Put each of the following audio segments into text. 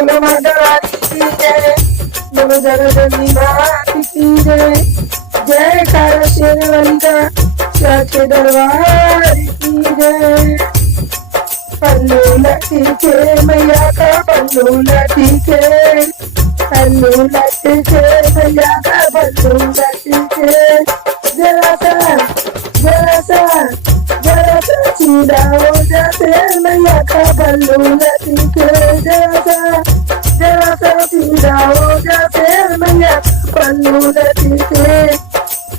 बोलो माता रानी की जय, बोलो जगदम्बी मात की जय, जय कार शेरवाली का साचे दरबार की जय। पल्लू लटी के मैया का पल्लू लटी के, पल्लू लटी के मैया का पल्लू लटी के, जरा सा सीधा हो जाते मैया का पल्लू लटी के, जरा सा सीधा हो जाते मैया का पल्लू लटी के,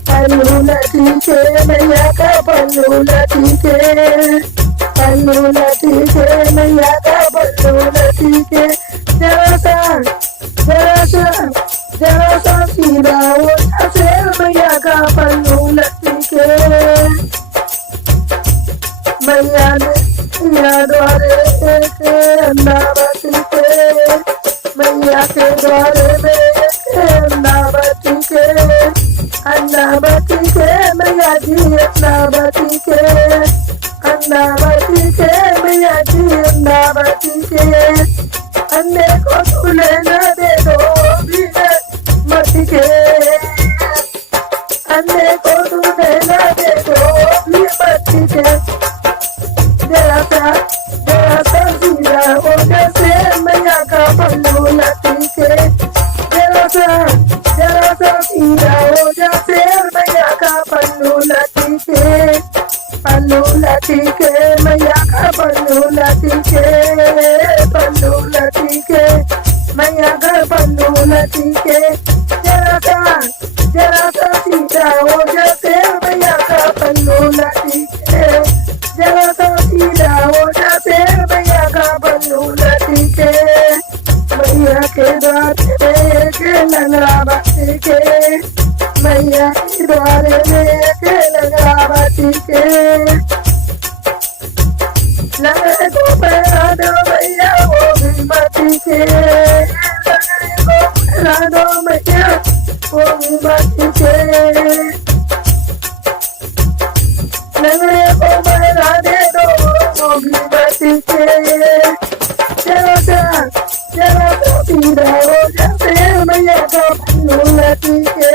पल्लू लटी के मैया का पल्लू लटी के, पल्लू लटी के मैया का पल्लू लटी के, जरा सा सीधा हो जाते मैया का पल्लू लटी के। मैया ने मैया द्वारे एक अंडावती के, मैया के द्वारे में एक अंडावती के, अंडावती के मैया जी अंडावती के, अंडावती के मैया जी अंडावती के, अंडे को तू लेना दे दो भी मत के, अंडे को तू लेना दे दो भी मत के, जरा सा सीधा हो जैसे मैया का पल्लू लटी के, जरा सा सीधा हो जैसे मैया का पल्लू लटी के, पल्लू लटी के मैया का पल्लू लटी के, पल्लू लटी के मैया का पल्लू लटी के, जरा सा सीधा हो जैसे मैया का पल्लू लटी के, जरा सा सीधा हो जाते मैया का पल्लू लटी के, मैया के द्वारे में के लंगड़ा बाटी के, मैया के द्वारे में के लंगड़ा बाटी के, लंगड़े को पैरा दो मैया वो भी बाटी के, लंगड़े को पैरा दो मैया वो भी बाटी के, लंगड़े को पैरा दे दो वो भी बाटी के, जरा सा सीधा हो जाते मैया का पल्लू लटी के,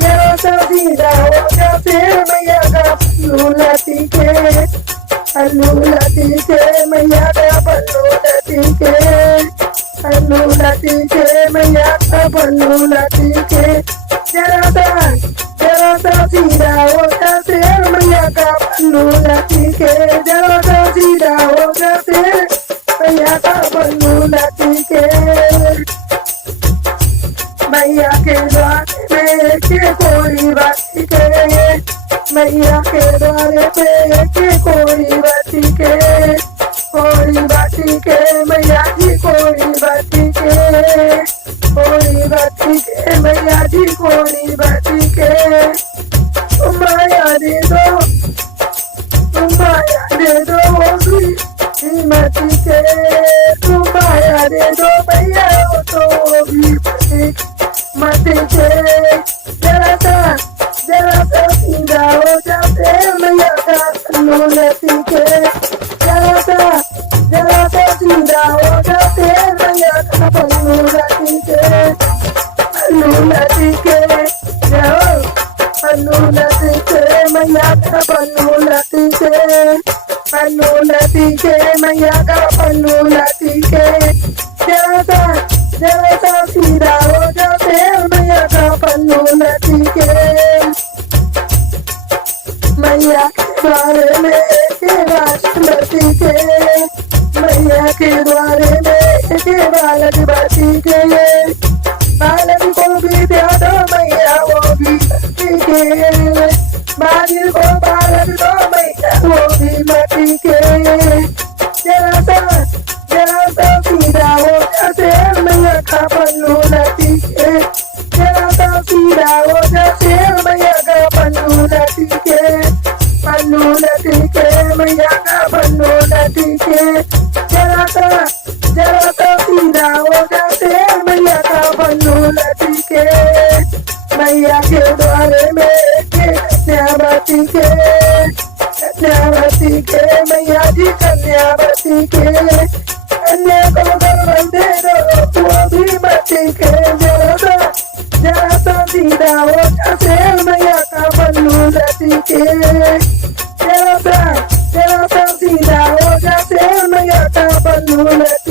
जरा सा सीधा हो जाते मैया का पल्लू लटी के, पल्लू लटी के मैया का पल्लू लटी के, पल्लू लटी के मैया का पल्लू लटी के, जरा सा सीधा हो जाते मैया का पल्लू लटी के, जरा सा सीधा हो जाते मैया का पल्लू लटी के, मैया के द्वारे में के कोई बाटी के, मैया के द्वारे में के कोई बाटी के, कोई बाटी के मैया जी कोई बाटी के, कोई बाटी के मैया जी कोई बाटी के, तुम माया दे दो वो भी मती के, तुम माया दे दो मैया वो तो भी मती के, जरा सा सीधा हो जाते मैया का पल्लू लटी के, जरा सा सीधा हो जाते मैया का पल्लू लटी के, पल्लू लटी के जाओ, पल्लू लटी के मैया का पल्लू लटी के, पल्लू लटी के मैया का पल्लू लटी के, जरा सा सीधा हो जाते मैया का पल्लू लटी के, मैया के द्वारे में के बालक के, मैया के द्वारे में के बालक बाटी के, बालक को भी दे दो मैया वो भी बाटी के, बालिक को बालक दो मैया वो भी बाटी के, जरा सा सीधा हो जाते मैया का पल्लू लटी के, जरा सा सीधा हो जाते मैया का पल्लू लटी के, पल्लू लटी के मैया का पल्लू लटी के, जरा सा सीधा हो जाते मैया का पल्लू लटी के, मैया के द्वारे में के कन्यावती के मैया जी कन्यावती के, बंदेरो वो भी मट्टी के जरा सा सीधा हो सेल मैया का पल्लू लटी के जरा सा सीधा हो सेल मैया का पल्लू लटी